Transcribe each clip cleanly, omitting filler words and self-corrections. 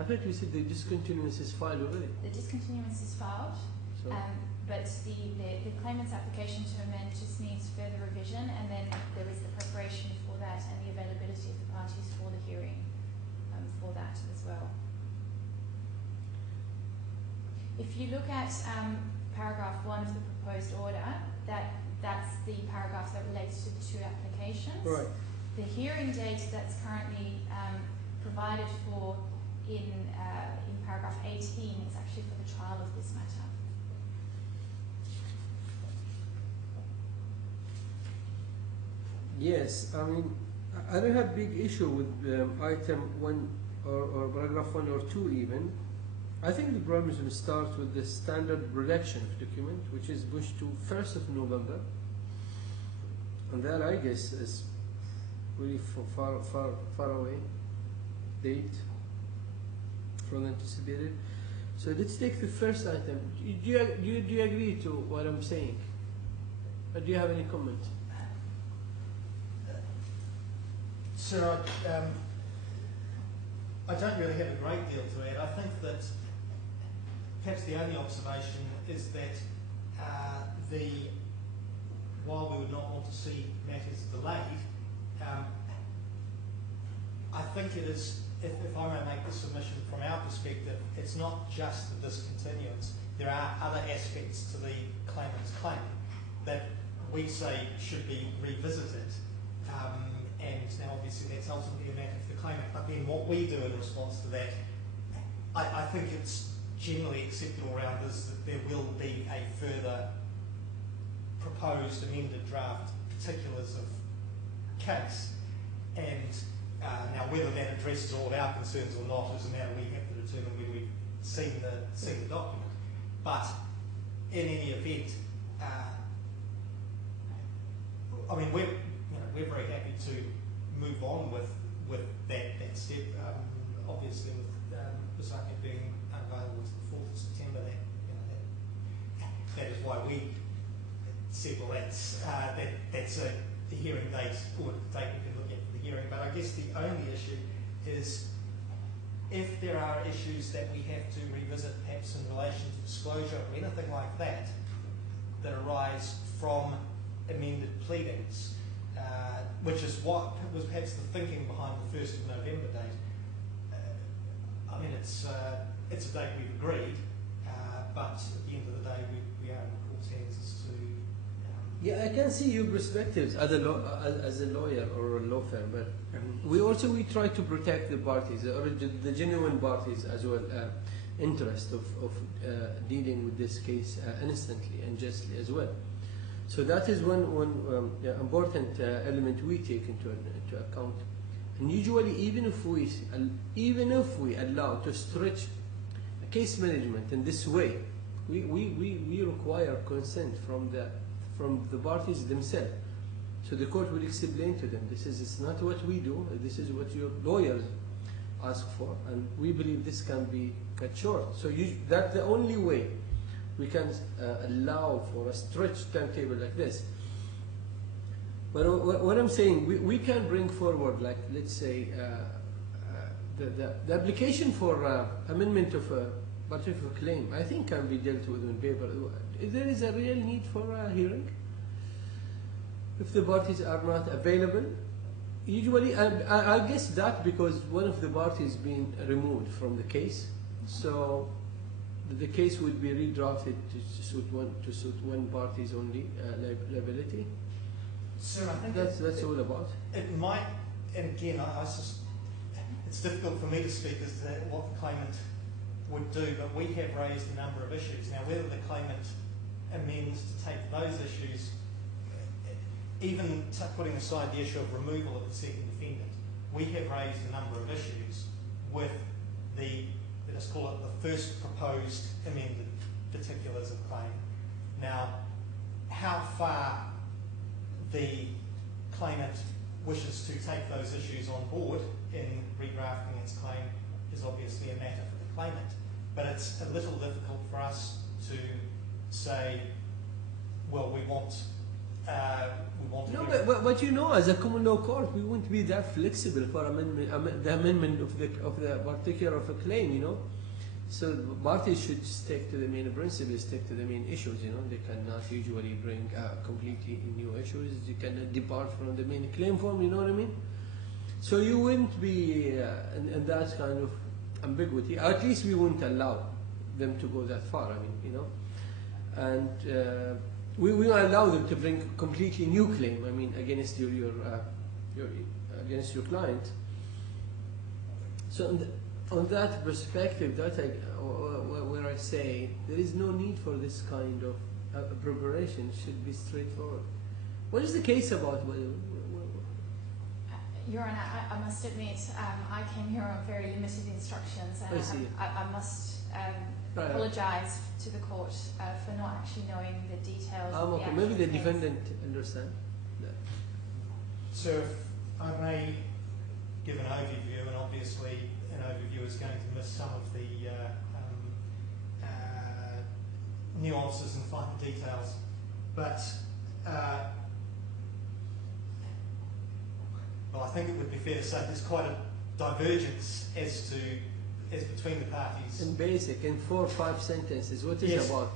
I thought you said the discontinuance is filed already. The discontinuance is filed, So, but the claimant's application to amend just needs further revision, and then there is the preparation for that and the availability of the parties for the hearing for that as well. If you look at paragraph 1 of the proposed order, that's the paragraph that relates to the two applications. right. The hearing date that's currently provided for in paragraph 18 is actually for the trial of this matter. Yes, I mean, I don't have big issue with item 1 or paragraph 1 or 2 even. I think the problem will start with the standard redaction of document, which is pushed to 1st of November. And that, I guess, is really far away date from anticipated. So let's take the first item. Do you agree to what I'm saying? Or do you have any comment? Sir, I don't really have a great deal to add. I think that perhaps the only observation is that while we would not want to see matters delayed, I think it is, if I may make the submission from our perspective, it's not just the discontinuance. There are other aspects to the claimant's claim that we say should be revisited. And now obviously that's ultimately a matter for the claimant, but then what we do in response to that, I think it's generally acceptable around is that there will be a further proposed amended draft particulars of case, and now whether that addresses all of our concerns or not is a matter we have to determine when we've seen the document. But in any event, I mean we're very happy to move on with that step. Obviously, with Basaka being unavailable to the 4th of September, that is why we said, well, that's a hearing date or date we can look at for the hearing. But I guess the only issue is if there are issues that we have to revisit, perhaps in relation to disclosure or anything like that, that arise from amended pleadings, which is what was perhaps the thinking behind the 1st of November date. I mean, it's a date we've agreed, but at the end of the day, we are in the court's hands as to. Yeah, I can see your perspectives as a lawyer or a law firm, but we try to protect the parties, or the genuine parties as well, interest of dealing with this case instantly and justly as well. So that is one important element we take into account. And usually, even if we allow to stretch case management in this way, we require consent from the parties themselves. So the court will explain to them, it's not what we do, this is what your lawyers ask for, and we believe this can be cut short. So that's the only way we can allow for a stretched timetable like this. But what I'm saying, we can bring forward, like, let's say, the application for amendment of a particular claim, I think can be dealt with on paper. There is a real need for a hearing. If the parties are not available, usually, I guess that because one of the parties being removed from the case, so the case would be redrafted to suit one party's only liability. Sir, I think that's all about. It might, and again, it's difficult for me to speak as to what the claimant would do, but we have raised a number of issues. Now, whether the claimant amends to take those issues, even putting aside the issue of removal of the second defendant, we have raised a number of issues with let's call it the first proposed amended particulars of claim. Now, how far the claimant wishes to take those issues on board in redrafting its claim is obviously a matter for the claimant. But it's a little difficult for us to say, well, we want we want to No, do. but you know, as a common law court, we won't be that flexible for the amendment of the particular of a claim, you know. So parties should stick to the main principles, stick to the main issues, you know. They cannot usually bring completely new issues. You cannot depart from the main claim form, you know what I mean? So you wouldn't be in that kind of ambiguity. At least we wouldn't allow them to go that far, I mean, you know. And we will allow them to bring a completely new claim, I mean, against your against your client. So on that perspective, where I say there is no need for this kind of preparation, it should be straightforward. What is the case about? Your Honour, I must admit, I came here on very limited instructions, and I see. I must Right. apologise to the court for not actually knowing the details. Of the Okay. actual Maybe the case. defendant understand that. So if I may give an overview, and obviously an overview is going to miss some of the nuances and finer details, but well, I think it would be fair to say there's quite a divergence as between the parties. In basic, in 4 or 5 sentences, what is Yes. about?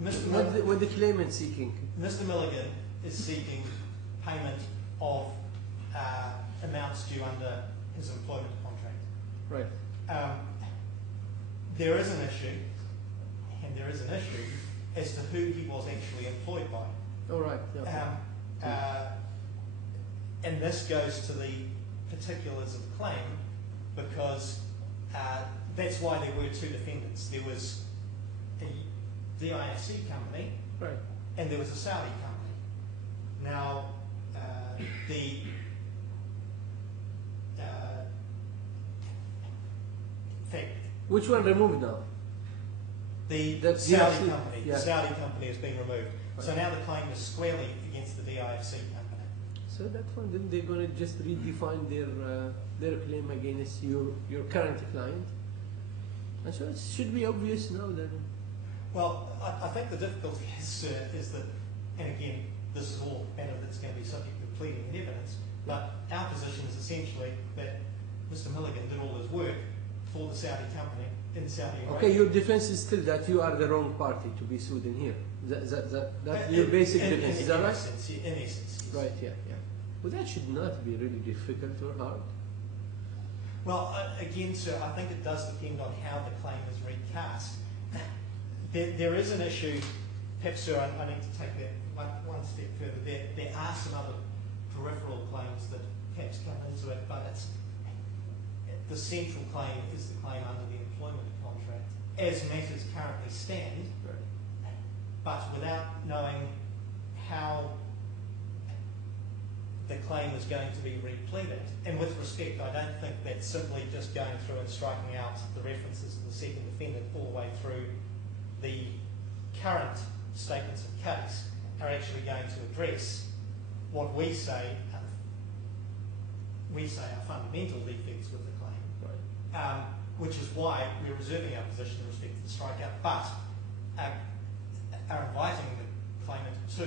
Mr. What the claimant seeking? Mr. Milligan is seeking payment of amounts due under his employment contract. Right. There is an issue, as to who he was actually employed by. All right. Okay. And this goes to the particulars of claim, because that's why there were two defendants. There was a DIFC company, Right. and there was a Saudi company. Now, Which one removed now? the That's Saudi DIFC, company, yeah. the Saudi company has been removed. So Right. now the claim is squarely against the DIFC company. So that one, then they're going to just redefine their claim against your current client. And so it should be obvious now that. Well, I think the difficulty is that, and again, this is all matter that's going to be subject to pleading and evidence, but our position is essentially that Mr. Milligan did all his work for the Saudi company in Saudi Arabia. Okay, your defense is still that you are the wrong party to be sued in here. That's your basic defense, is that right? In essence, yes. Right, yeah. Well, that should not be really difficult or hard. Well, again, sir, I think it does depend on how the claim is recast. There is an issue, perhaps, sir, I need to take that one step further. There are some other peripheral claims that perhaps come into it, but the central claim is the claim under the employment contract, as matters currently stand, Right. but without knowing how the claim is going to be repleted. And with respect, I don't think that simply just going through and striking out the references to the second defendant all the way through the current statements of case are actually going to address what we say are fundamental defects with the claim. Right. Which is why we're reserving our position in respect to the strikeout, but are inviting the claimant to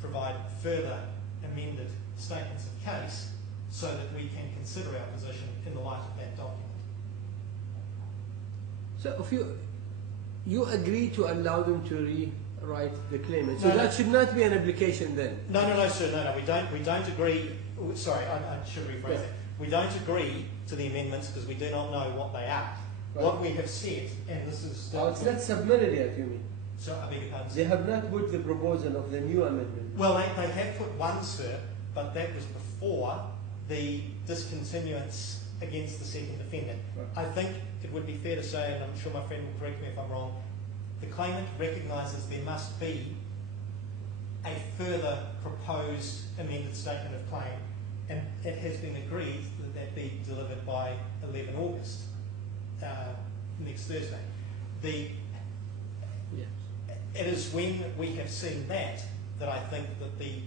provide further amended statements of case so that we can consider our position in the light of that document. So if you agree to allow them to rewrite the claimant, so No, that should not be an application then. No, sir, no, we don't agree. Sorry, I should rephrase that. We don't agree to the amendments because we do not know what they are. Right. What we have said, and this is... Oh, it's not submitted yet, you mean? So, I beg your pardon, They sir. have not put the proposal of the new amendment. Well, they have put one, sir, but that was before the discontinuance against the second defendant. Right. I think it would be fair to say, and I'm sure my friend will correct me if I'm wrong, the claimant recognises there must be a further proposed amended statement of claim, and it has been agreed that that be delivered by 11 August, next Thursday. Yes. It is when we have seen that I think that the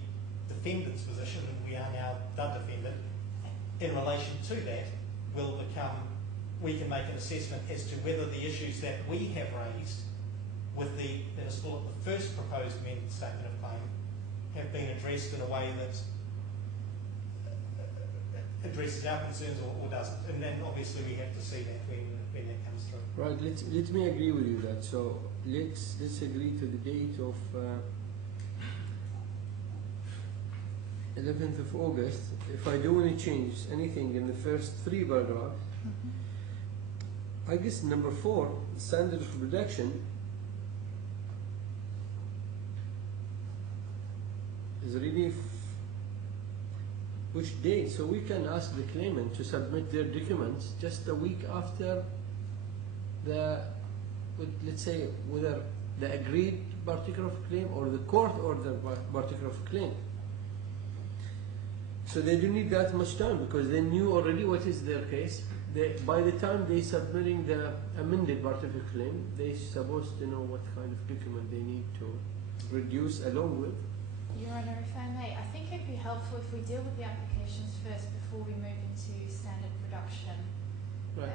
defendant's position, and we are now the defendant, in relation to that will become, we can make an assessment as to whether the issues that we have raised with let us call it the first proposed amended statement of claim, have been addressed in a way that addresses our concerns or doesn't. And then obviously we have to see that when that comes through. Right, let me agree with you that. So let's agree to the date of 11th of August. If I do want to change anything in the first 3 paragraphs, I guess number 4, standard of production, is really which date, so we can ask the claimant to submit their documents just a week after let's say whether the agreed particular of claim or the court order particular of claim. So they don't need that much time because they knew already what is their case. By the time they submitting the amended particular claim, they're supposed to know what kind of document they need to produce along with. Your Honour, if I may, I think it'd be helpful if we deal with the applications first before we move into standard production. Right.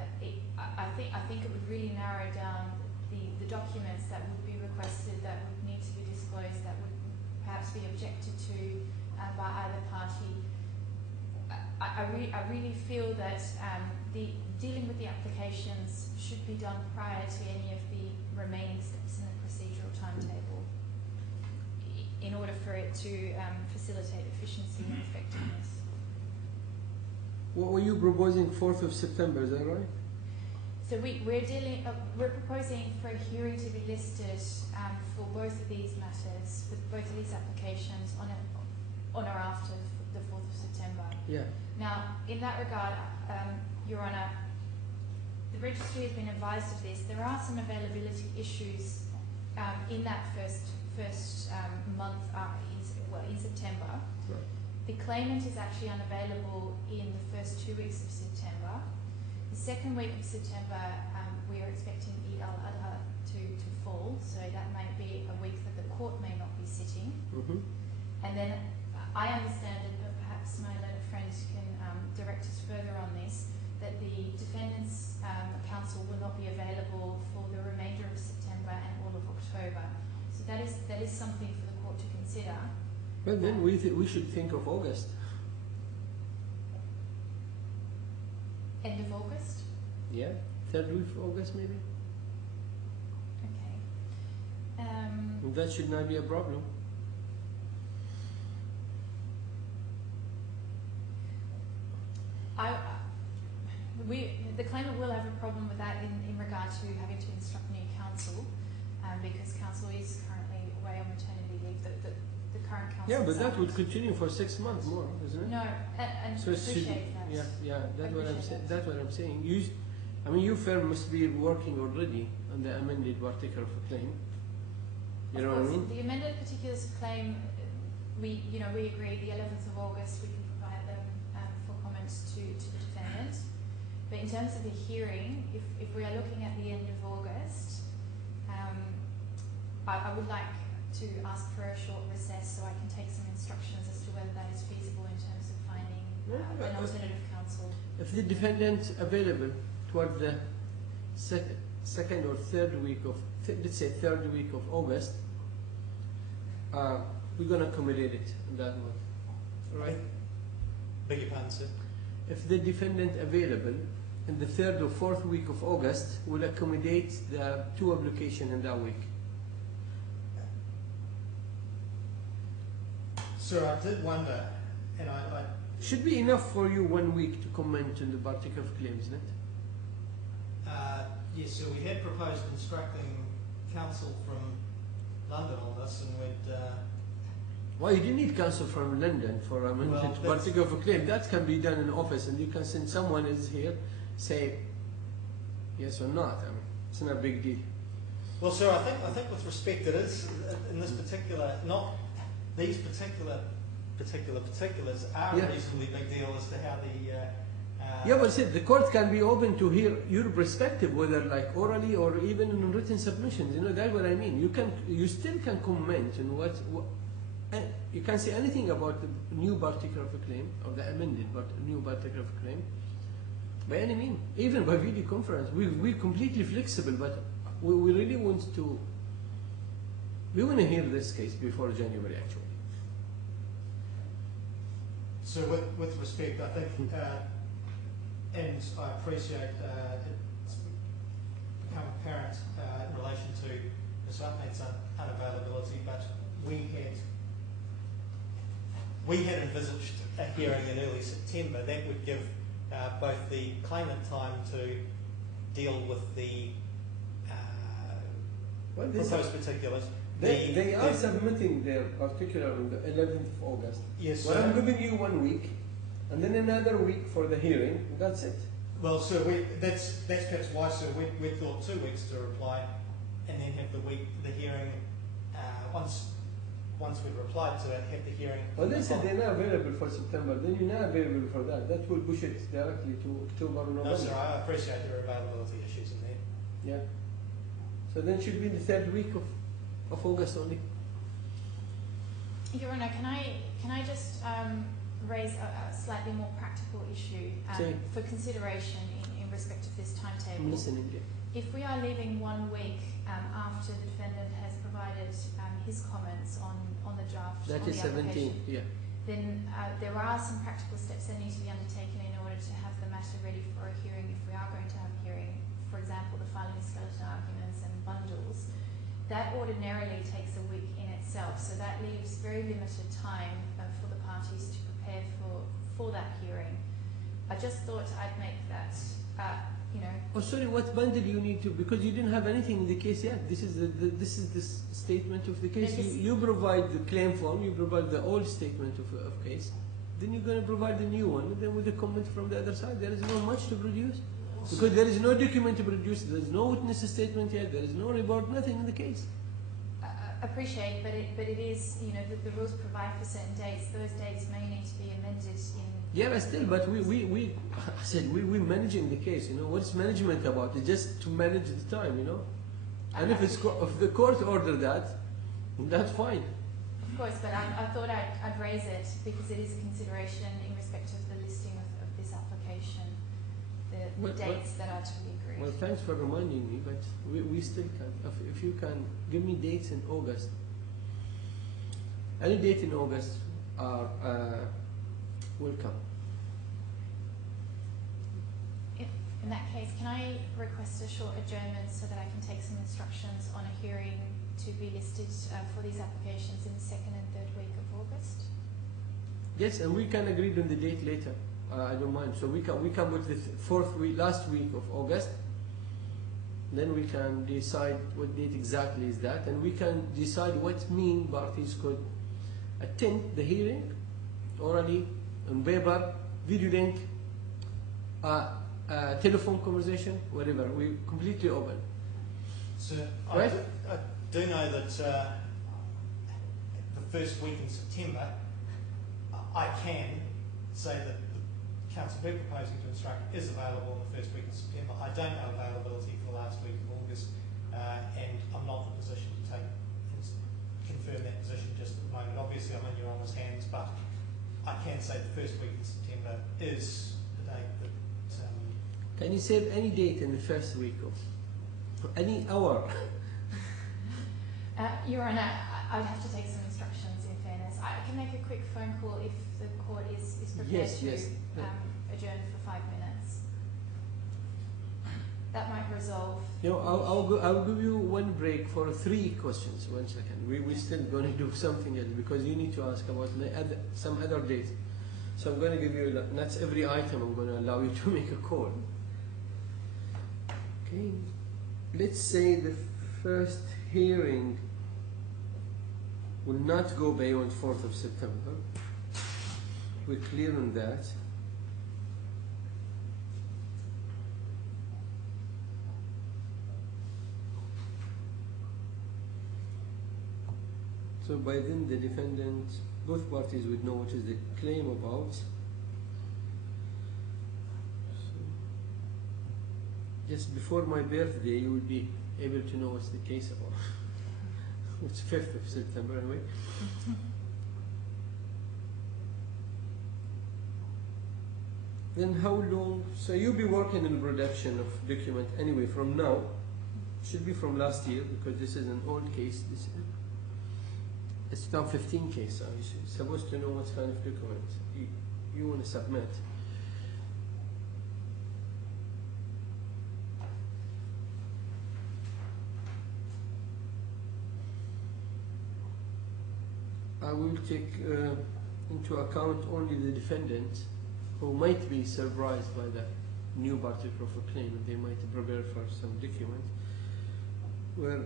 I think it would really narrow down the documents that would be requested, that would need to be disclosed, that would perhaps be objected to by either party. I really feel that dealing with the applications should be done prior to any of the remaining steps in the procedural timetable in order for it to facilitate efficiency and effectiveness. What were you proposing 4th of September, is that right? So we're proposing for a hearing to be listed for both of these matters, for both of these applications on or after the 4th of September. Yeah. Now, in that regard, Your Honour, the registry has been advised of this. There are some availability issues in that first month, in September. Right. The claimant is actually unavailable in the first 2 weeks of September. The second week of September, we are expecting Eid al-Adha to fall, so that may be a week that the court may not be sitting. Mm-hmm. And then I understand it, but perhaps my learned friend can direct us further on this, that the defendants' counsel will not be available for the remainder of September and all of October. So that is something for the court to consider. Well, then we should think of August. End of August? Yeah, 3rd week of August maybe. Okay. That should not be a problem. The claimant will have a problem with that in regard to having to instruct new counsel, because counsel is currently away on maternity leave. The current counsel. Yeah, but that would continue for 6 months more, isn't it? No, and So appreciate that. Yeah, that's what I'm saying. Appreciate That's what I'm saying. Your firm must be working already on the amended particular of a claim. You know what I mean? The amended particulars of claim, we agree the 11th of August we can provide them for comments to the defendant. But in terms of the hearing, if we are looking at the end of August, I would like to ask for a short recess so I can take some instructions as to whether that is feasible in terms of finding an alternative counsel. If the defendant available toward the second or third week of, let's say 3rd week of August, we're going to accommodate it in that month. Right? Beg your pardon, sir? If the defendant available in the 3rd or 4th week of August, we'll accommodate the 2 applications in that week. Sir, I did wonder, and I Should be enough for you 1 week to comment on the particular claims, isn't it? yes, so we had proposed instructing counsel from London on this, and we'd. Well, you didn't need counsel from London for a particular claim. That can be done in office, and you can send someone is here, say yes or not. I mean, it's not a big deal. Well, sir, I think with respect it is in this particular, not these particulars are a reasonably big deal as to how the. Yeah, but see, the court can be open to hear your perspective, whether like orally or even in written submissions. You know, that's what I mean. You still can comment on what and you can say anything about the new particular of a claim or the amended but new particular of a claim by any means, even by video conference. We're completely flexible, but we really want to. We want to hear this case before January, actually. So with respect, I think, and I appreciate it's become apparent in relation to Ms. Upmate's unavailability, but we had envisaged a hearing in early September. That would give both the claimant time to deal with the proposed particulars. They are submitting their particular on the 11th of August. Yes, Well, sir. I'm giving you 1 week, and then another week for the hearing. That's it. Well, sir, that's perhaps why, sir, we thought 2 weeks to reply, and then have the hearing once we'd replied to it, have the hearing. Well, they said they're not available for September. Then you're not available for that. That will push it directly to October or November. No, sir, I appreciate there are availability issues in there. Yeah. So then it should be the 3rd week of August only. Your Honour, can I just raise a slightly more practical issue for consideration in respect of this timetable? I'm listening. Yeah. If we are leaving 1 week after the defendant has provided his comments on the draft, That on is the 17. application, Yeah. then there are some practical steps that need to be undertaken in order to have the matter ready for a hearing. If we are going to have a hearing, for example, the filing of skeleton arguments and bundles, that ordinarily takes a week in itself. So that leaves very limited time for the parties to prepare for that hearing. I just thought I'd make that, Oh, sorry. What bundle you need to? Because you didn't have anything in the case yet. This is the statement of the case. You provide the claim form. You provide the old statement of case. Then you're going to provide the new one. And then with the comment from the other side, there is not much to produce. Because there is no document to produce, there is no witness statement yet, there is no report, nothing in the case. Appreciate, but it is, the rules provide for certain dates. Those dates may need to be amended in. Yeah, but still, but I said we're managing the case. What's management about? It's just to manage the time, And if the court ordered that, that's fine. Of course, but I thought I'd raise it because it is a consideration in respect of the listing of this application. The dates that are to be agreed. Well, thanks for reminding me, but we still can't. If you can give me dates in August, any date in August are welcome. In that case, can I request a short adjournment so that I can take some instructions on a hearing to be listed for these applications in the 2nd and 3rd week of August? Yes, and we can agree on the date later. I don't mind. So we can put the 4th week, last week of August. Then we can decide what date exactly is that, and we can decide what mean parties could attend the hearing orally, on paper, video link, telephone conversation, whatever. We're completely open. So right? I do know that the 1st week in September, I can say that the council we're proposing to instruct is available in the 1st week of September. I don't know availability for the last week of August, and I'm not in a position to confirm that position just at the moment. Obviously, I'm in your honour's hands, but I can say the 1st week in September is the date that. Can you say any date in the 1st week of any hour? Your Honour, I would have to take some instructions in fairness. I can make a quick phone call if the court is prepared to adjourn for 5 minutes. That might resolve. I'll give you one break for 3 questions. 1 second. We're still going to do something else because you need to ask about some other dates. So I'm going to give you, not every item I'm going to allow you to make a call. Okay. Let's say the first hearing will not go beyond 4th of September. We're clear on that. So by then the defendant, both parties would know what is the claim about. So just before my birthday you will be able to know what's the case about. It's 5th of September anyway. Then how long? So you'll be working in production of document anyway from now. Should be from last year because this is an old case. It's now 15 case. So you're supposed to know what kind of document. you want to submit. I will take into account only the defendant who might be surprised by the new party proof of claim, and they might prepare for some document where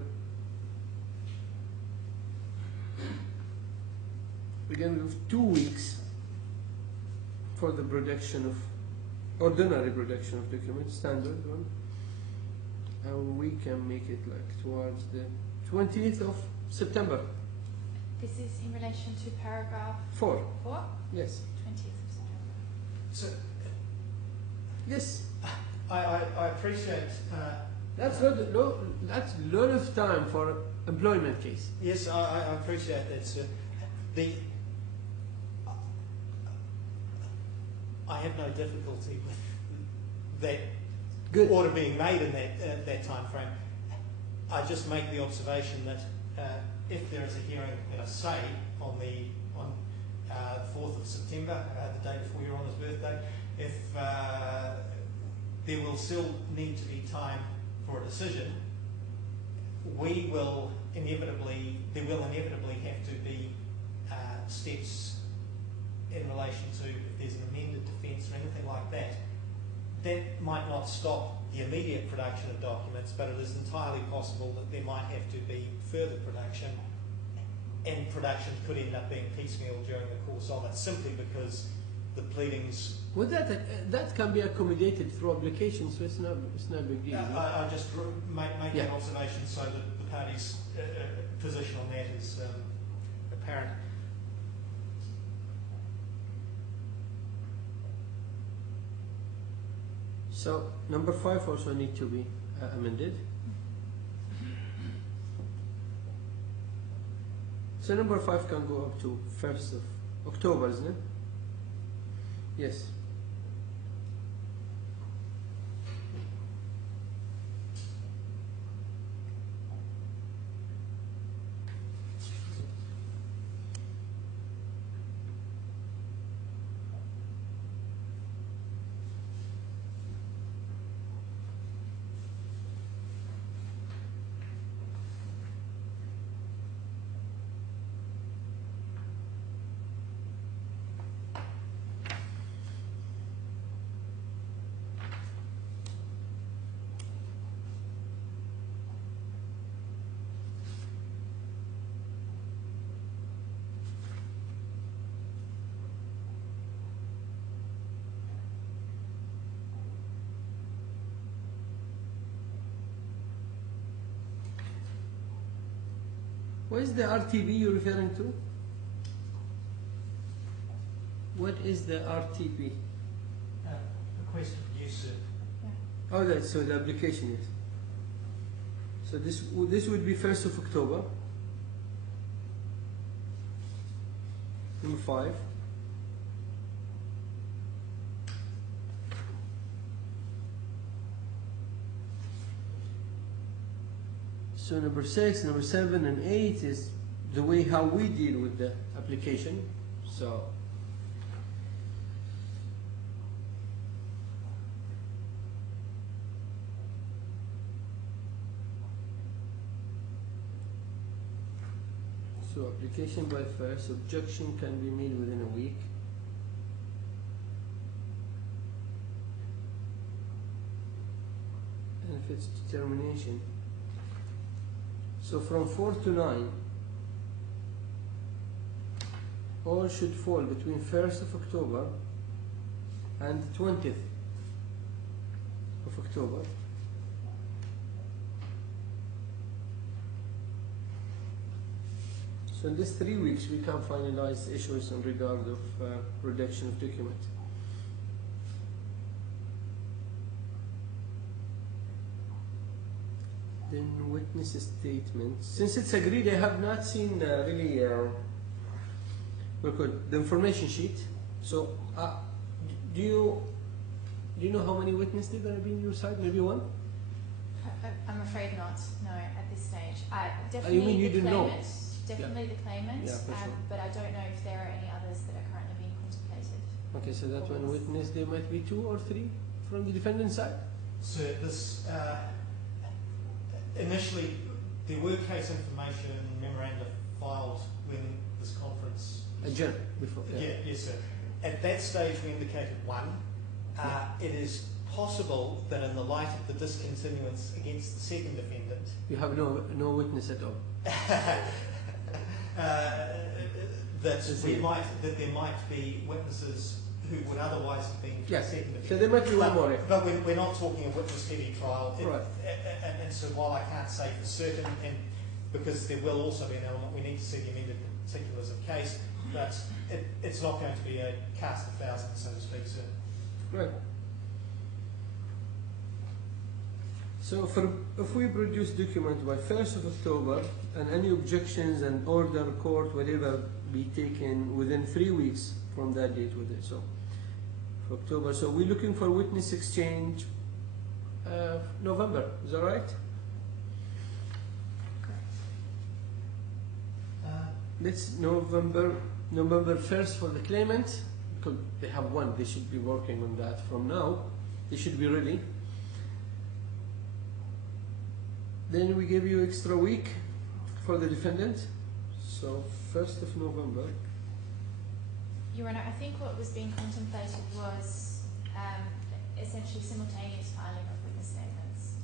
we're going to give 2 weeks for the production of ordinary production of documents, standard one, and we can make it like towards the 20th of September. This is in relation to paragraph 4. 4? Yes. 20th of September. So Yes. I appreciate. That's that's a lot of time for employment case. Yes, I appreciate that, sir. I have no difficulty with that Good. order being made in that time frame. I just make the observation that if there is a hearing, let us say, on the 4th of September, the day before your Honour's birthday, if there will still need to be time for a decision, there will inevitably have to be steps in relation to if there's an amended defence or anything like that. That might not stop the immediate production of documents, but it is entirely possible that there might have to be further production, and production could end up being piecemeal during the course of it, simply because the pleadings. Well, that can be accommodated through application, so it's not a big deal. I just make that observation so that the party's position on that is apparent. So number 5 also need to be amended. So number 5 can go up to 1st of October, isn't it? Yes. What is the RTB you're referring to? What is the RTP? Request of use, sir. Oh, that's so the application is. So this would be 1st of October. Number 5. So number 6, number 7, and 8 is the way how we deal with the application. So application by 1st, objection can be made within a week. And if it's determination. So from 4 to 9, all should fall between 1st of October and 20th of October. So in these 3 weeks we can finalize issues in regard of redaction of document. Then witness statement. Since it's agreed, I have not seen really the information sheet. So do you know how many witnesses are going to be on your side? Maybe one? I'm afraid not. No, at this stage. You mean you didn't know? Definitely the claimant, Yeah, for sure. but I don't know if there are any others that are currently being contemplated. Okay, so that one witness, there might be 2 or 3 from the defendant side? So this, initially, there were case information memoranda filed when this conference... Adjourned before? Yes, sir. At that stage, we indicated 1. It is possible that in the light of the discontinuance against the second defendant... You have no witness at all? that there might be witnesses who would otherwise have been second defendant. So there might be one more. But we're not talking a witness-heavy trial. Right. And so while I can't say for certain, and because there will also be an element, we need to see the amended particulars of case, but it's not going to be a cast of thousands, so to speak, sir. Right. So if we produce document by 1st of October and any objections and order, court, whatever, be taken within 3 weeks from that date with it. So for October, so we're looking for witness exchange November, is that right? Let's November 1st for the claimant, because they have one, they should be working on that from now, they should be ready. Then we give you extra week for the defendant, so 1st of November. Your Honour, I think what was being contemplated was essentially simultaneous filing of witness statements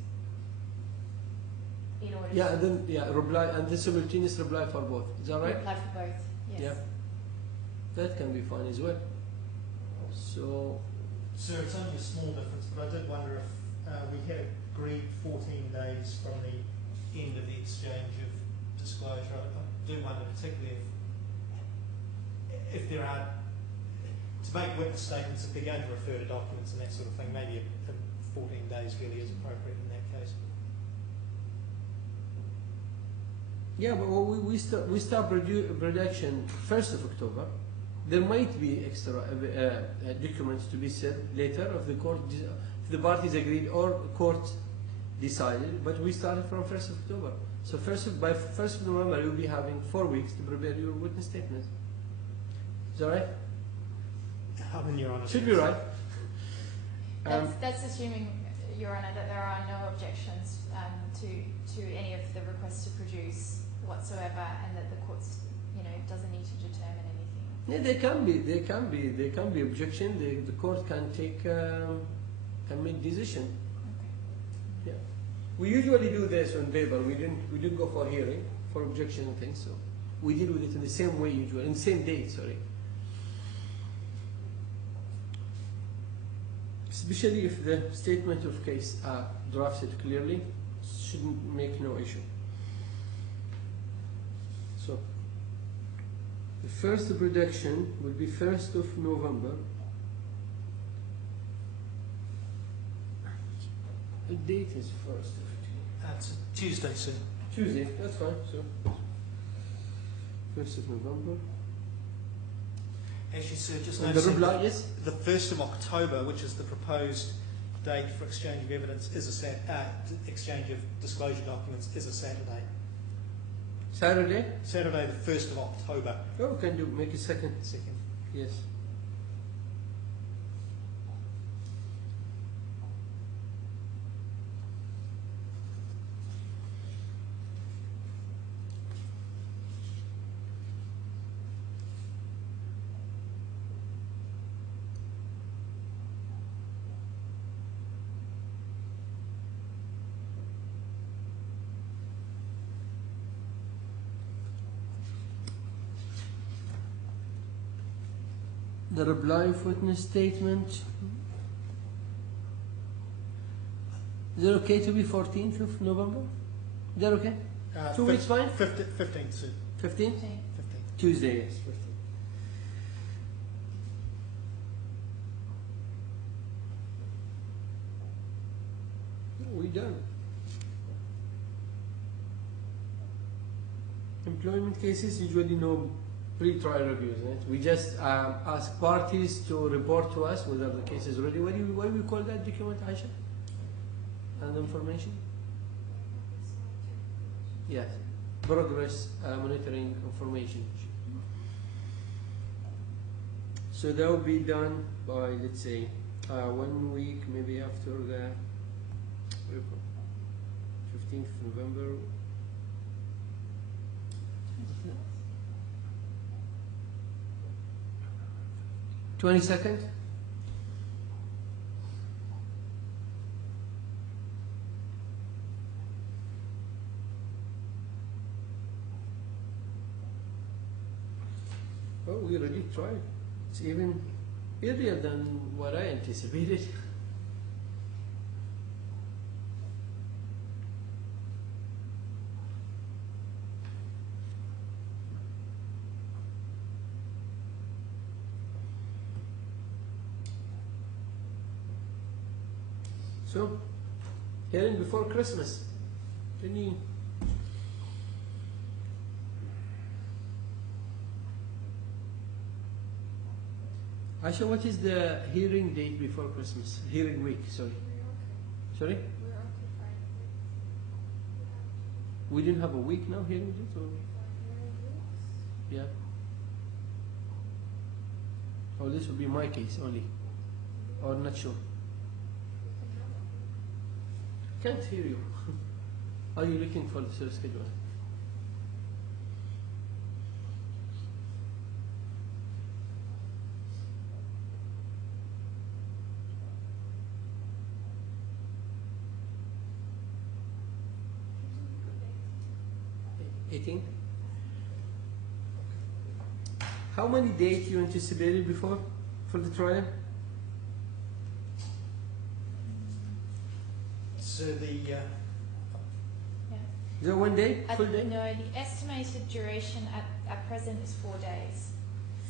in order reply and the simultaneous reply for both. Is that right? Reply for both, yes. Yeah. That can be fine as well. So, Sir, it's only a small difference, but I did wonder if we had agreed 14 days from the end of the exchange of disclosure. I do wonder particularly if there are, to make witness statements, if they're going to refer to documents and that sort of thing, maybe 14 days really is appropriate in that case. yeah, but we start production 1st of October. There might be extra documents to be said later if the court, if the parties agreed or court decided, but we started from 1st of October. So by 1st of November, you'll be having 4 weeks to prepare your witness statement. Is that right? I mean, Your Honour. Should be right. That's assuming, Your Honour, that there are no objections to any of the requests to produce whatsoever, and that the court, doesn't need to determine anything. Yeah, there can be objection. The court can can make decision. Okay. Yeah, we usually do this on paper. We didn't go for hearing for objection and things. So we deal with it in the same way usually, in the same date. Sorry. Especially if the statement of case are drafted clearly, shouldn't make no issue. So the first production will be 1st of November. The date is 1st. That's Tuesday, sir. Tuesday, that's fine. So 1st of November. Actually, sir, just And noticing the reply, yes? the 1st of October, which is the proposed date for exchange of evidence, is exchange of disclosure documents, is a Saturday. Saturday? Saturday, the 1st of October. Oh, can you make a second? Second. Yes. The reply of witness statement. Is it okay to be 14th of November? Is that okay? 2 weeks fine? 15th, sir. 15th? 15th. Tuesday, yes. 15th. We done. Employment cases usually no pre-trial reviews. Right? We just ask parties to report to us whether the case is ready. What do we call that document, Aisha? And information? Yes. Progress monitoring information. So that will be done by, let's say, 1 week, maybe after the 15th November. 22nd? Oh, we already tried. It's even earlier than what I anticipated. So, hearing before Christmas. Can you? Aisha, what is the hearing date before Christmas? Hearing week, sorry. Sorry? We didn't have a week now, hearing date? Or? Yeah. Oh, this would be my case only. Or not sure. Can't hear you. Are you looking for the service schedule? How many dates you anticipated before for the trial? So the Yeah. Is it 1 day? Full day? No, the estimated duration at present is 4 days.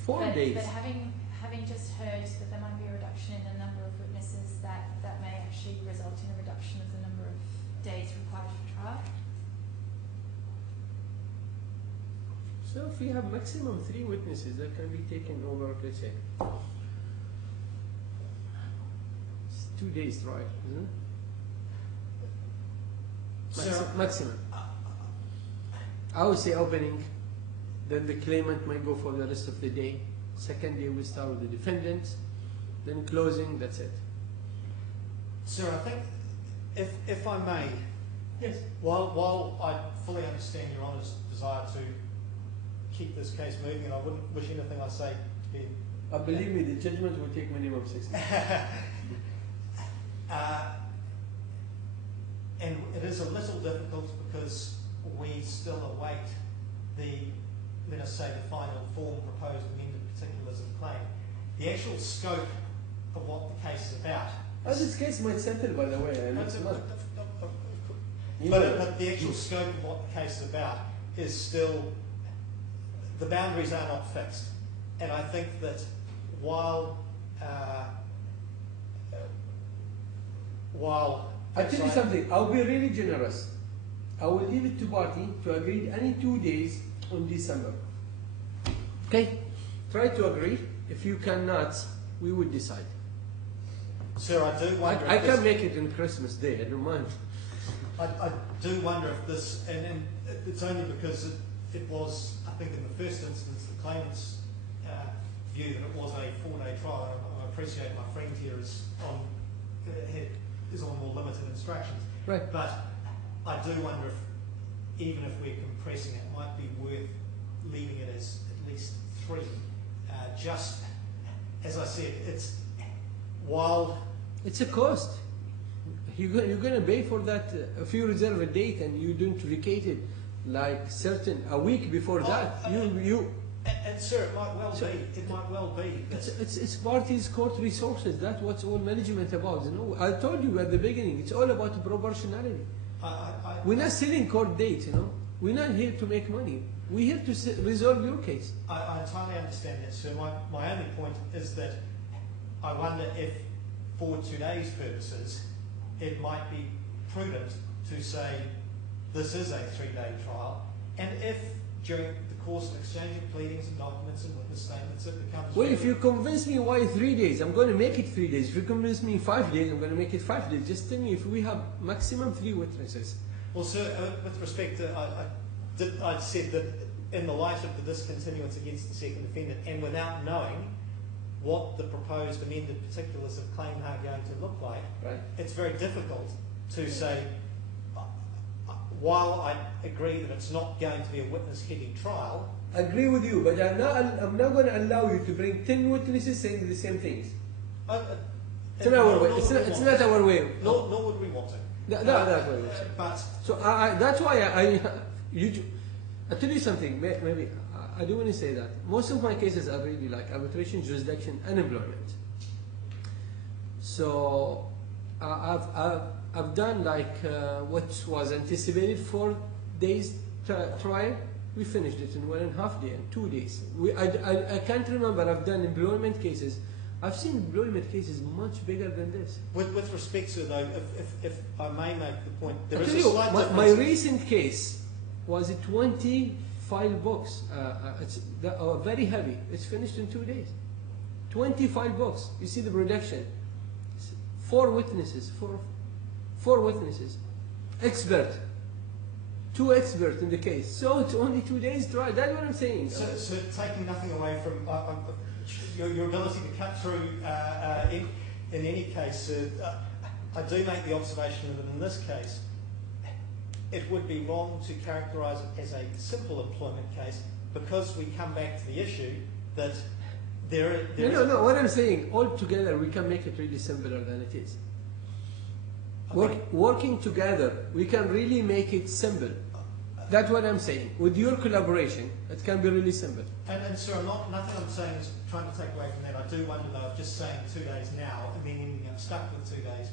4 days. But having just heard that there might be a reduction in the number of witnesses, that may actually result in a reduction of the number of days required for trial. So if we have maximum 3 witnesses, that can be taken over, let's say. It's 2 days, right? Isn't it? Maximum. I would say opening, then the claimant might go for the rest of the day. Second day we start with the defendant, then closing, that's it. Sir, I think, if I may, Yes. while I fully understand Your Honour's desire to keep this case moving, and I wouldn't wish anything I say to be... Believe me, the judgment will take minimum 6 months. And it is a little difficult because we still await the, let us say, the final form proposed amended particulars of claim. The actual scope of what the case is about. This case might settle, by the way, and it's not. But the actual scope of what the case is about is still, the boundaries are not fixed. And I think that while I'll tell you something, I'll be really generous. I will leave it to party to agree any 2 days on December. Okay? Try to agree. If you cannot, we will decide. Sir, I do wonder I can make it on Christmas Day, I don't mind. I do wonder if this, and it's only because it was, I think in the first instance, the claimant's view that it was a 4-day trial. I appreciate my friend here is on more limited instructions. Right. But I do wonder if, even if we're compressing it, might be worth leaving it as at least 3. Just, as I said, while... It's a cost. You're going to pay for that if you reserve a date and you don't vacate it like a week before that. And sir, it might well be. It might well be. It's parties' court resources. That's what's all management about. You know, I told you at the beginning. It's all about proportionality. We're not selling court dates. You know, we're not here to make money. We're here to resolve your case. I entirely understand that, sir. My only point is that I wonder if, for today's purposes, it might be prudent to say this is a 3-day trial, and if during the course of exchanging pleadings and documents and witness statements it becomes... Well, if you convince me why 3 days, I'm going to make it 3 days. If you convince me 5 days, I'm going to make it 5 days. Just tell me if we have maximum 3 witnesses. Well, sir, with respect to... I said that in the light of the discontinuance against the second defendant, and without knowing what the proposed amended particulars of claim are going to look like, Right. it's very difficult to say, while I agree that it's not going to be a witness-heading trial. I agree with you, but I'm not going to allow you to bring 10 witnesses saying the same things. It's not our way. It's not our way. Nor would we want to. That's what we say. But So that's why I tell you something. Maybe I do want to say that most of my cases are really like arbitration, jurisdiction, and employment. So I've done like what was anticipated 4 days trial. We finished it in 1.5 days and 2 days. I can't remember. I've done employment cases. I've seen employment cases much bigger than this. with respect to though, if I may make the point, there I is tell a you, slight difference. my recent case was a 20 file box. It's very heavy. It's finished in 2 days. 20 file box. You see the production. 4 witnesses. Four witnesses. Expert. 2 experts in the case. So it's only 2 days trial. That's what I'm saying. So taking nothing away from your ability to cut through in any case, I do make the observation that in this case, it would be wrong to characterise it as a simple employment case because we come back to the issue that there No. What I'm saying, altogether, we can make it really simpler than it is. Working together, we can really make it simple. That's what I'm saying. With your collaboration, it can be really simple. And sir, nothing I'm saying is trying to take away from that. I do wonder though, of just saying 2 days now and then ending up stuck with 2 days.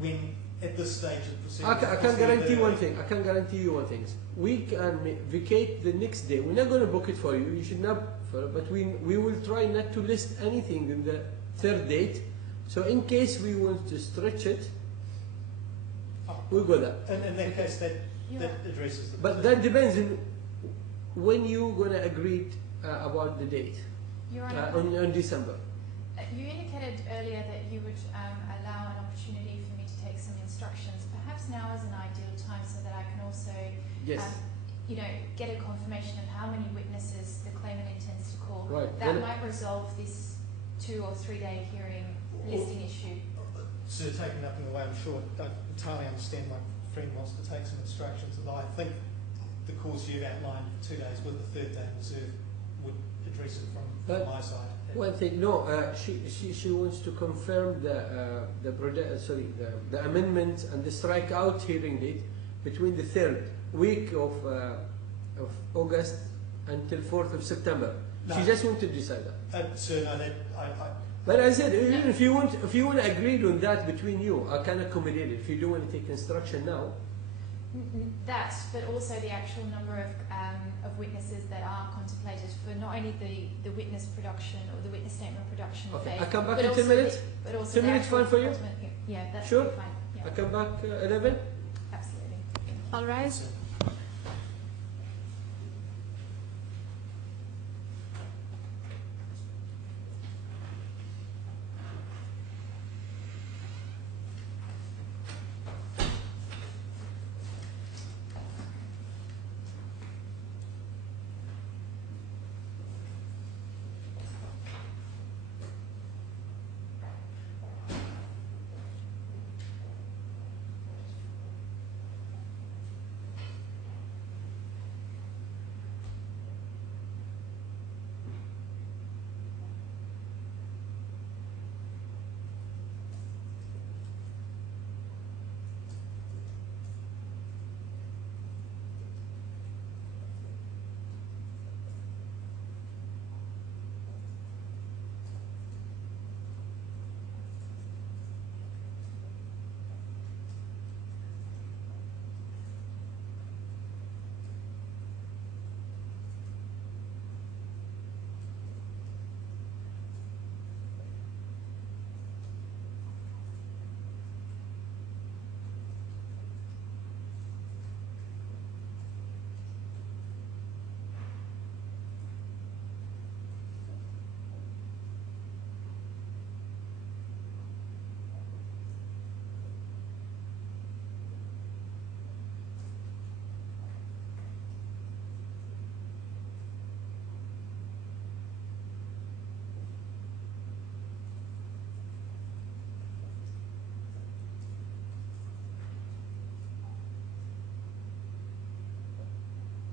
When at this stage of proceedings, I can guarantee one thing. I can guarantee you one thing. We can vacate the next day. We're not going to book it for you. You should not, but we will try not to list anything in the 3rd date. So in case we want to stretch it, we'll go there. And in that case, that addresses the. But that depends on when you're going to agree about the date. Your Honour, on December. you indicated earlier that you would allow an opportunity for me to take some instructions. Perhaps now is an ideal time so that I can also, Yes. get a confirmation of how many witnesses the claimant intends to call. Right. That might resolve this 2 or 3 day hearing listing issue. So taking nothing away, I'm sure I entirely understand my friend wants to take some instructions. And I think the course you've outlined for 2 days with the 3rd day in reserve would address it from my side. One thing, no, she wants to confirm the amendment and the strikeout hearing date between the 3rd week of August until 4th of September. No. She just wants to decide that. So no, that But I said, even if you want to agree on that between you, I can accommodate it. If you don't want to take instruction now. That, but also the actual number of witnesses that are contemplated for not only the witness production or the witness statement production Okay, phase, I come back but in also 10 minutes. but also 10 the minutes actual fine for you? ultimate- Yeah, that's Sure. fine. Yeah, I come back 11. absolutely. All rise.